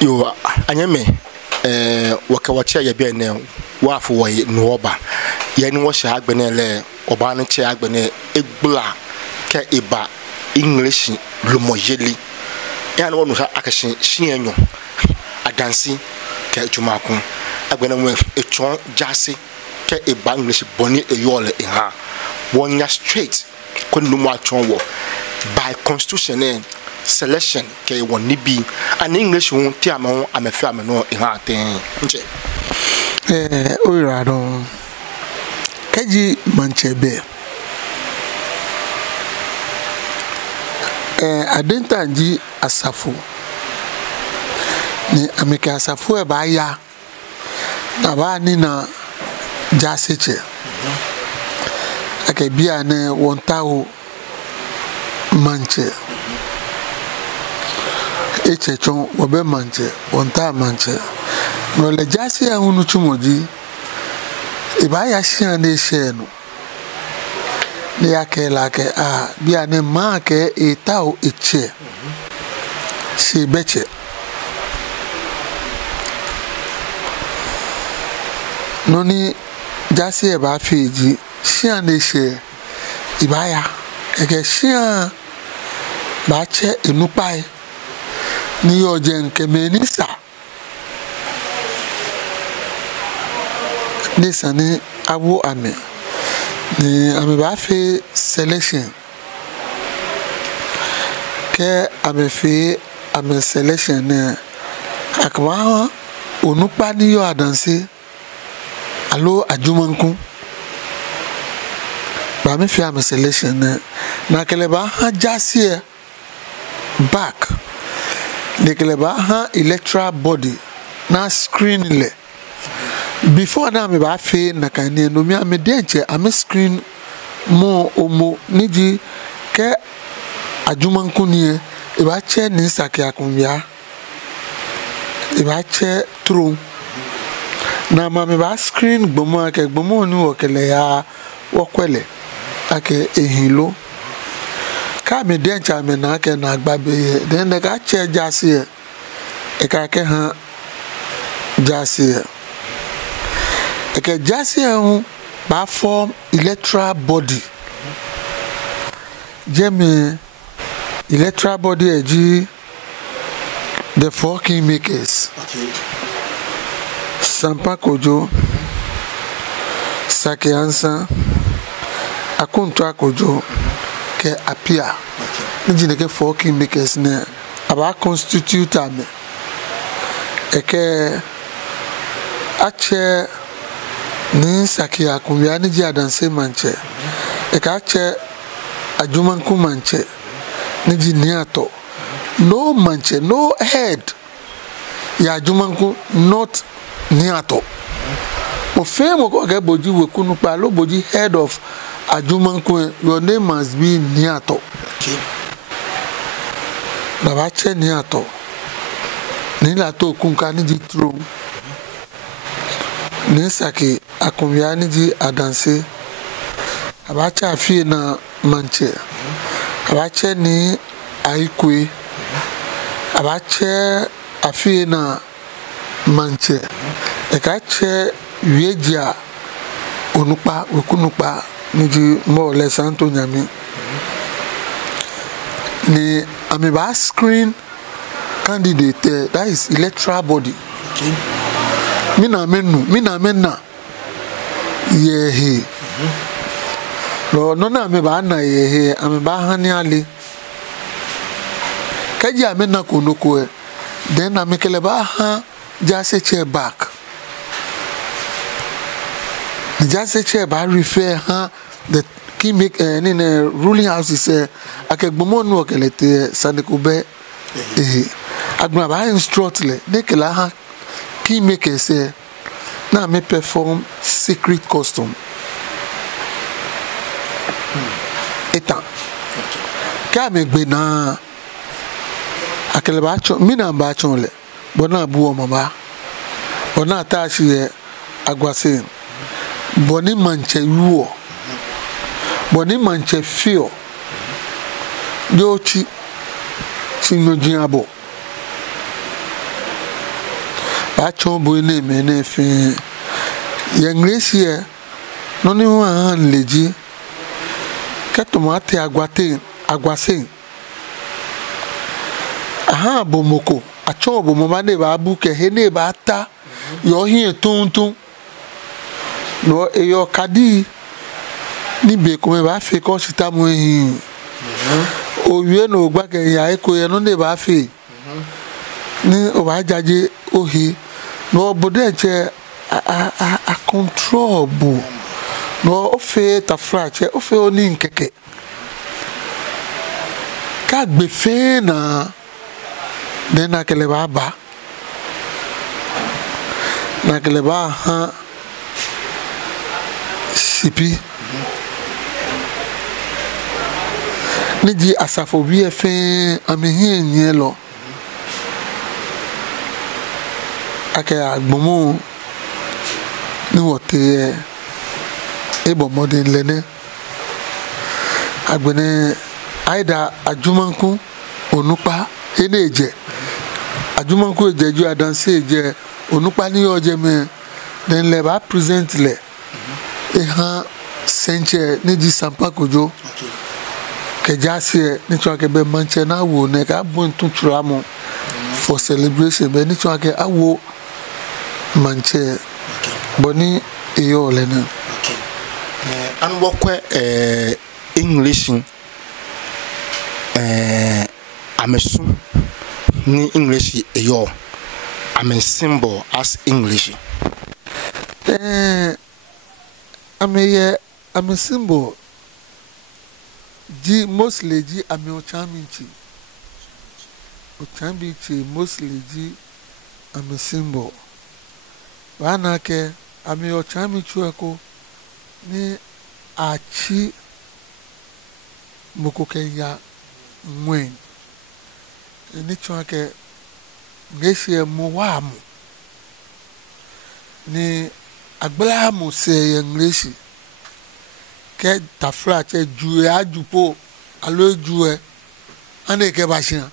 Yo, anyame wakawachi ya bia ne wafu wa nuoba yani wo sha agbene le oba no che agbene egbla ke iba English lumoyeli yani wonu ha akashin shienyo Adanse ke jumako agbene mo etwon jase ke iba English boni eyole ha wonya straight ko numu atwon wo by constitution selection ke won ni bi an English won ti amon amefe ameno ha ten nje oyira don kaji manchebe adentanji asafo ni ameka asafo e ba ya na ba ni na jaseche akebia ne wontawo manche echechon obe manche wonta manche no le jase ahunu chumoji iba ya shia ne shenu ne yakela ke bia ne ma ke etao eche si beche noni jase ba feji shia ne she iba ya eke shia ba che enupai ni ojen kemenisa nisa ni abu ame ni ame ba fe selection ke ame fe ame selection ne akwa onupa ni yo Adanse alo ajumanku ba me fe ame selection ne na kele ba ha jasie back Nikeleba ha electoral body na screen le before na me ba fe na kan no mi ame denche ame screen mo omo niji ke ajumanku ni e ba che ni Sackey Akumea e ba che true na ma me ba screen gbomo ake gbomo ni wo kele ya wo kwele ake ehilo ka me dencha me na ke na agbabe den de ka che jase e ka ke ha jase e ke jase hu ba form electoral body jeme electoral body eji the four kingmakers Sampa Kojo Sackey Akuntu Kojo ke appear njine ke four kingmakers ne aba constitute ame eke ache ni Sackey Akumea ni ji Adanse manche eke ache ajumanku manche ni ji niato no manche no head ya ajumanku not niato o femo ko ke boji we kunu pa lo boji head of ajumanku your name must be niato okay na bache niato ni la to kunka ni di throne ni Sackey Akumea ni di Adanse abache afie na manche abache ni aikwe abache afie na manche ekache wiejia onupa okunupa niji more or less Antonyami ni ameba screen candidate that is electoral body okay mina menna yehe no na ameba na yehe ameba hani ali kaji amenna konoko then amekeleba ha jase chair back just chair ba refer ha the key make ruling house is akegbomo nu okelete sanekube agbon ba instruct le nekela ha key make say na me perform secret custom eta ka me gbe na akeleba cho mi na ba cho le bona bu o mama bona ta shi agwase boni manche yuo boni manche fio yochi sinojinabo ba chombo ne me ne fe ye Ngleshie no ni wa Nleji ke tomate agwase aha bomoko achombo mo ba ne ba bu ke he ne ba ta yo hin tuntun no eyo kadi ni be ko me ba fe ko sita mo hin o wie no gba ke ya eko ye no ne ba fe ni o ba jaje ohi no bode che a control bu no o fe ta frache o fe oni nkeke ka gbe fe na den na kele ba na kele ba ha sipi ni di asafo bi e fe amihin yen lo ake agbomo ni wote ebo modern lene agbene aida ajumanku onupa eneje ajumanku ejeju Adanse eje onupa ni oje me den le ba present le ha senche ni di sampa kojo ke jase ni twa ke be Mantse na wo ne ka bon tun tramo for celebration be ni twa ke awo Mantse boni eyo le na an wokwe English amesu ni English eyo ame symbol as English ame symbol ji mostly ji ame ochambichi mostly ji ame symbol wana ke ame ochambichi eko ni achi mokokenya ngwen ni chwake Ngleshie mo wamu ni agbala mo se Ngleshie ke tafra che ju ajupo alo ju e ane ke bashin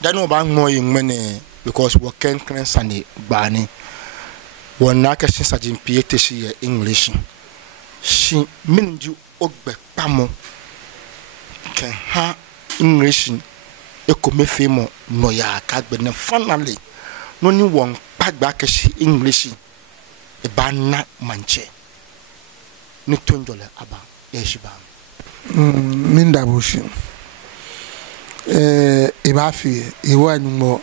danu ba ngo yingmene because we can sande gbani wona ka shin sajin piete shi English shi minju ogbe pamo ken ha English e ko mefemo no ya ka gbe na finally no ni won pagba ka shi English e ba na Mantse ni tonjole aba e shi ba minda bushi e ba fi iwa nyumo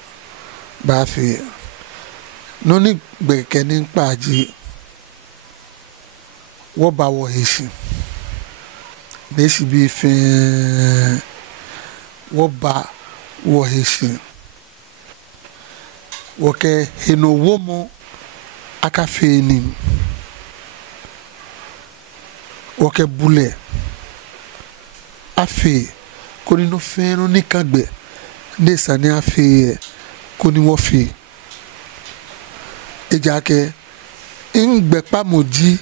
ba fi no ni gbeke ni paji wo ba wo heshi de shi bi fe wo ba wo heshi wo ke hino wo mo aka fe ni wo ke bule afi ko ni no fe no ni kagbe de sani afi ko ni wo fi ejake ngbe pamoji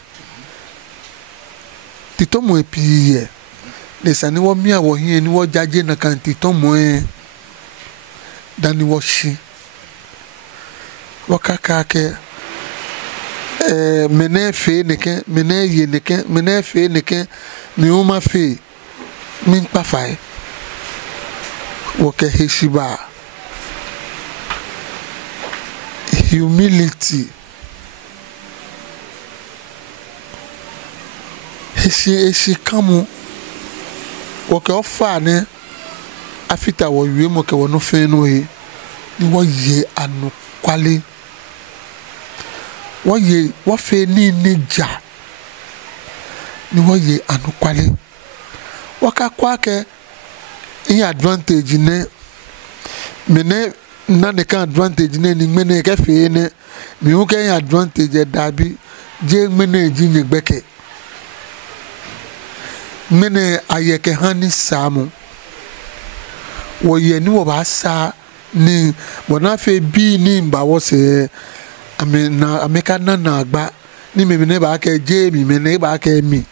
titomo epiye de sani wo mi awo hin ni wo jaje na kan titomo dani wo shi wo kaka ke mene fe neke mene ye neke mene fe neke mi o ma fe min pa fai wo ke heshiba humility esi kamu woke ofa ne afita wo wi mo ke wono fe no yi ni wo ye anu kwale wo ye wo fe ni nija ni wo ye anu kwale wo ka kwa ke in advantage ne mene na ne kan advantage ne ni mene ke fe ne mi u ke advantage dabi je mene ji ni gbeke mene ayeke hani samu wo ye ni wo ba sa ni bona fe bi ni mba wo se amena ameka na agba ni me ne ba ke je mi me ne ba ke mi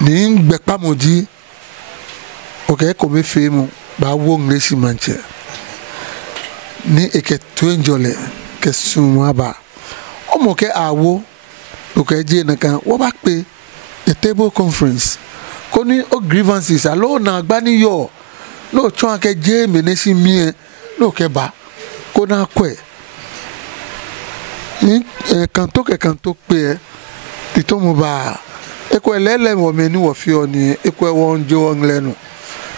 ni ngbe pamoji okay come femu ba wo Ngleshie Mantse ni eke twenjole ke suma ba omo ke awo okay je na kan wo ba pe a table conference koni o grievances alo na agba ni yo no tun ke je menesi mi no ke ba ko na kwe ni kanto pe ti to mo ba eko lele mo me ni wo fi oni eko won jo nglenu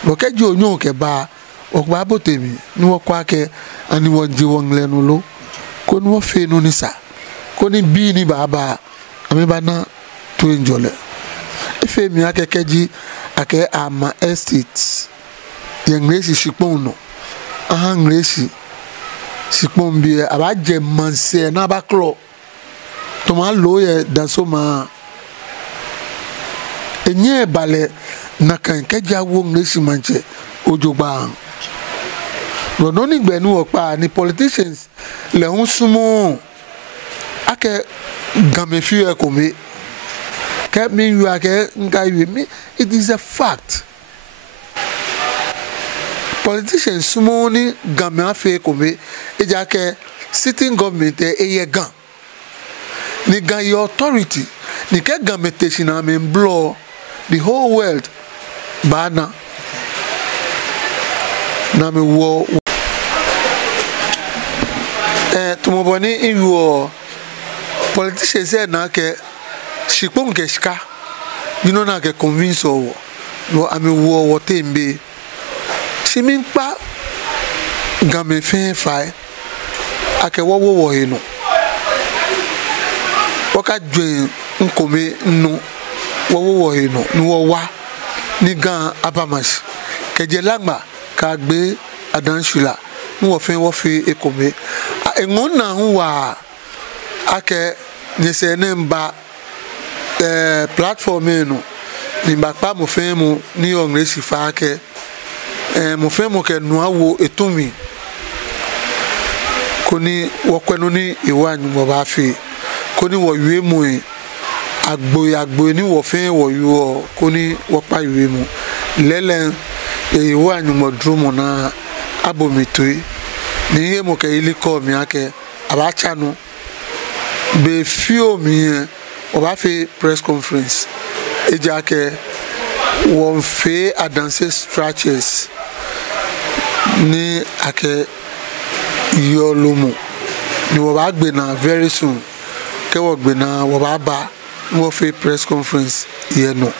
bo ke jo nyun ke ba o gba bo temi ni wo kwa ke ani won ji won nglenu lo ko ni wo fe no ni sa ko ni bi ni baba ami ba na to enjole ife mi akekeji ake ama estate ye Ngleshie shipon no aha Ngleshie shipon bi abaje Mantse na ba klo to ma lo ye danso ma enye bale na kan keja wo Ngleshie Mantse ojogba no ni gbenu opa ni politicians le hun sumo ake gamefi e komi kept me you again with me. It is a fact. Politicians sumoni gamma fe kome ejake sitting government e gan. Ni gan your authority. Ni ke gametation amen blow the whole world bana. Na me wo tumoboni in your politicians say na ke shipon keshka you know na ke convince o no ami wo tembe simin pa game fe fai ake wo hinu waka dwen nkome no wo hinu ni wo wa ni gan abamas keje lagba ka gbe Adanse la ni wo fe ekome engon na hu wa ake nyese nemba platform no ni bakpa mo femu ni Ngleshie fa ke mo femu ke no awo etumi koni wo kwenu ni iwanyu mo ba fi koni wo yue mu agbo ni wo fe wo yo koni wo pa yue mu lele iwanyu mo drumo na abomitoi ni he mo ke ili ko mi ake abacha no be fio mi oba fe press conference ejake won fe Adanse stretches ni ake yolumu ni oba gbe na very soon ke wo gbe na oba ba wo fe press conference ye no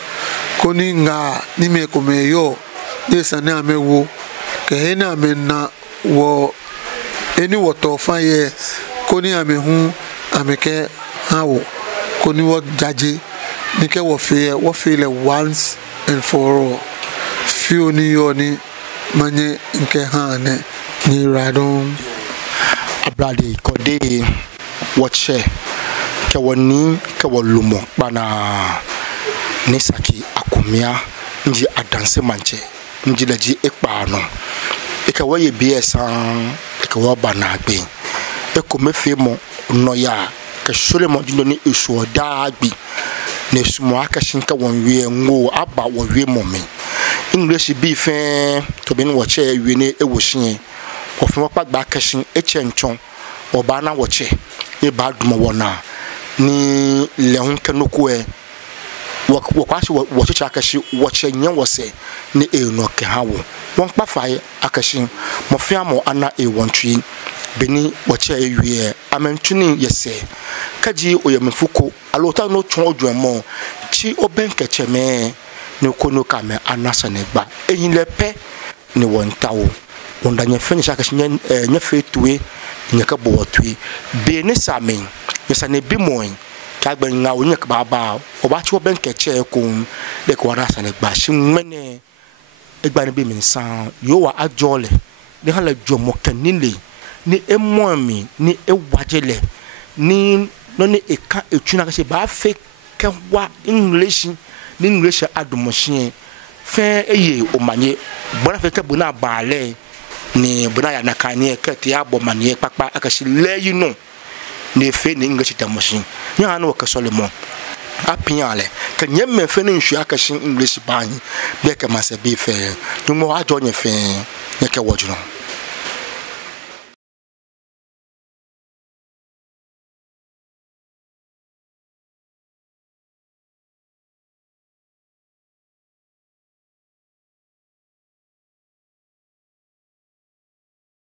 koni nga ni me ko me yo yesa na amewo ke he na me na wo eni woto fan ye koni ame hu ameke hawo koni wo jaji nike wo feel once and for all feel ni yoni manye nke hane ni radon abrade kode watche ke woni ke wolumo bana ni Sackey Akumea nji Adanse Mantse nji laji ekpa no eke waye biesan eke wa bana gbe ekome femo no ya ke Solomon dindo ni esuo daagbi na esumo akashinka wonwe ngo aba wowe momi Ngleshie bi fe to be no wache awie ne ewohye ofe wakpa gba akashin echenchon oba na wache e ba duma wona ni lehun kanoko e wakwashi wache akashi wache nya wose ni eno ke hawo won kpa fae akashin mofiamo ana e wontwi beni wache awie amantuni yese kaji oyemfuko alota no twon odwemo chi obenkecheme ni kono kame anasa ne gba eyin lepe ni wontawo wonda nya finish akashi nya fetue nya ka bowotue be ne samen yesa ne bimoin kagba nga wonya ka baba obachi obenkeche ekon de ko anasa ne gba shimene egba ne bi minsan yo wa ajole de hala jomo kanile ni emoami ni ewajele ni no ni eka etuna ka se ba fe kewa Ngleshie ni Ngleshie adomoshin fe eye omanye bona fe ke bona baale ni bona ya nakanye ke ti abomanye papa akashi leyi no ni fe ni Ngleshie tamoshin nya no ka Solomon apiale kan yemme fene nsu akashin English ban be ka masa be fe no mo ajo nye fe ne ke wojuno